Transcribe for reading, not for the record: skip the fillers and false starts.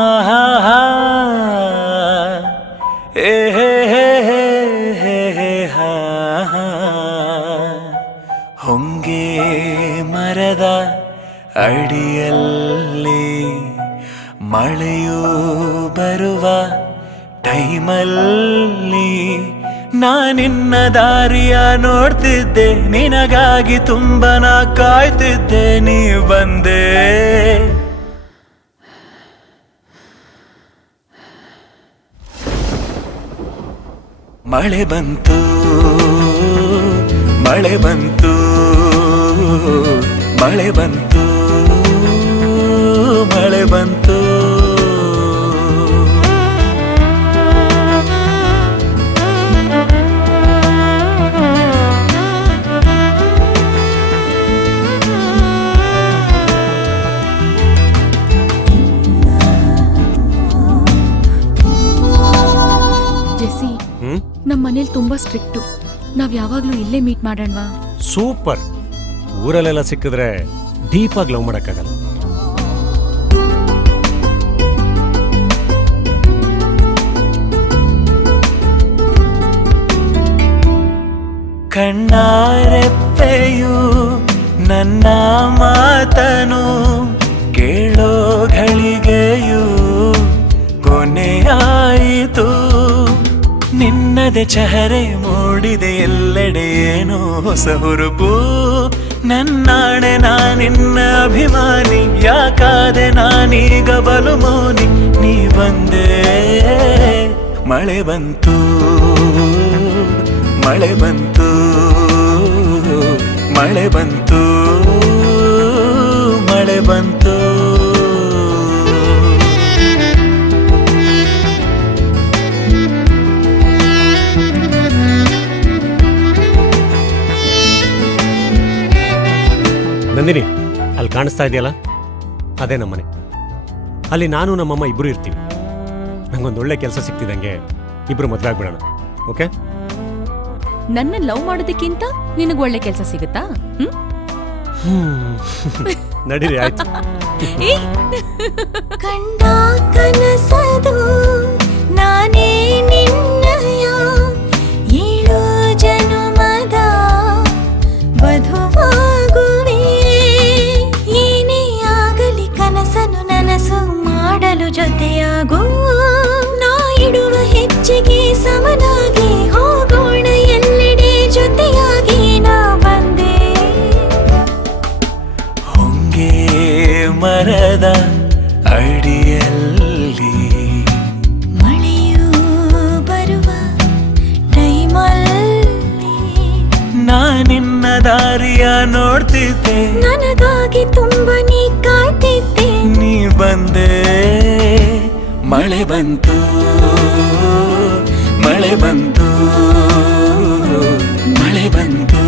ಆಹಾ ಏ ಹೇ ಹೇ ಹೇ ಹೇ ಹಾ ಹೊಂಗೆ ಮರದ ಅಡಿಯಲ್ಲಿ ಮಳೆಯೂ ಬರುವ ಟೈಮಲ್ಲಿ ನಾನಿನ್ನ ದಾರಿಯ ನೋಡ್ತಿದ್ದೆ, ನಿನಗಾಗಿ ತುಂಬ ನಾ ಕಾಯ್ತಿದ್ದೆ, ನೀ ಬಂದೆ. ಮಳೆ ಬಂತು ಮಳೆ ಬಂತು ಮಳೆ ಬಂತು ಮಳೆ ಬಂತು. ಜೆಸ್ಸಿ, ನಮ್ಮ ಮನೇಲಿ ತುಂಬಾ ಸ್ಟ್ರಿಕ್ಟು. ನಾವ್ ಯಾವಾಗ್ಲೂ ಇಲ್ಲೇ ಮೀಟ್ ಮಾಡೋಣವಾ? ಸೂಪರ್. ಊರಲ್ಲೆಲ್ಲ ಸಿಕ್ಕಿದ್ರೆ ಡೀಪಾಗಿ ಲವ್ ಮಾಡಕ್ಕಾಗಲ್ಲ. ಕಣ್ಣಾರೆಪ್ಪೆಯು ನನ್ನ ಮಾತನು ಕೇಳೋ ಘಳಿಗೆಯು ಕೊನೆಯಾಯಿತು. ನಿನ್ನದೆ ಚಹರೆ ಮೂಡಿದೆ ಎಲ್ಲೆಡೆ ಏನೋ ಹೊಸ ಹುರುಪು. ನನ್ನಾಣೆ ನಾನಿನ್ನ ಅಭಿಮಾನಿ, ಯಾಕಾದೆ ನಾನೀಗ ಬಲು ಮೌನಿ. ನೀ ಬಂದೆ, ಮಳೆ ಬಂತು ಮಳೆ ಬಂತು ಮಳೆ ಬಂತು ಮಳೆ ಬಂತು. ನಂದಿನಿ, ಅಲ್ಲಿ ಕಾಣಿಸ್ತಾ ಇದೆಯಲ್ಲ, ಅದೇ ನಮ್ಮನೆ. ಅಲ್ಲಿ ನಾನು ನಮ್ಮಮ್ಮ ಇಬ್ರು ಇರ್ತೀವಿ. ನಂಗೊಂದೊಳ್ಳೆ ಕೆಲಸ ಸಿಕ್ತಿದಂಗೆ ಇಬ್ರು ಮದುವೆ ಆಗ್ಬಿಡೋಣ, ಓಕೆ? ನನ್ನ ಲವ್ ಮಾಡೋದಕ್ಕಿಂತ ನಿನಗೆ ಒಳ್ಳೆ ಕೆಲಸ ಸಿಗುತ್ತಾ? ನಡೀರಿ, ಆಯ್ತು. ಕಂಡ ಕನಸದು ನಾನೇ ನಿನ್ನಯ, ಏಳು ಜನುಮದ ವಧುವಾಗುವೆ. ಏನೇ ಆಗಲಿ ಕನಸನ್ನು ನನಸು ಮಾಡಲು ಜೊತೆಯಾಗು. ನಾ ಇಡುವ ಹೆಜ್ಜೆಗೆ ಸಮನಾಗಿ ಹೋಗೋಣ ಎಲ್ಲೆಡೆ ಜೊತೆಯಾಗಿ. ನಾ ಬಂದೆ, ಹೊಂಗೆ ಮರದ ಅಡಿಯಲ್ಲಿ ಮಳೆಯೂ ಬರುವ ಟೈಮಲ್ಲಿ ನಾನಿನ್ನ ದಾರಿಯ ನೋಡ್ತಿದ್ದೆ, ನನಗಾಗಿ ತುಂಬ ನೀ ಕಾಯ್ತಿದ್ದೆ. ನೀ ಬಂದೆ. ಮಳೆ ಬಂತು ಮಳೆ ಬಂತು ಮಳೆ ಬಂತು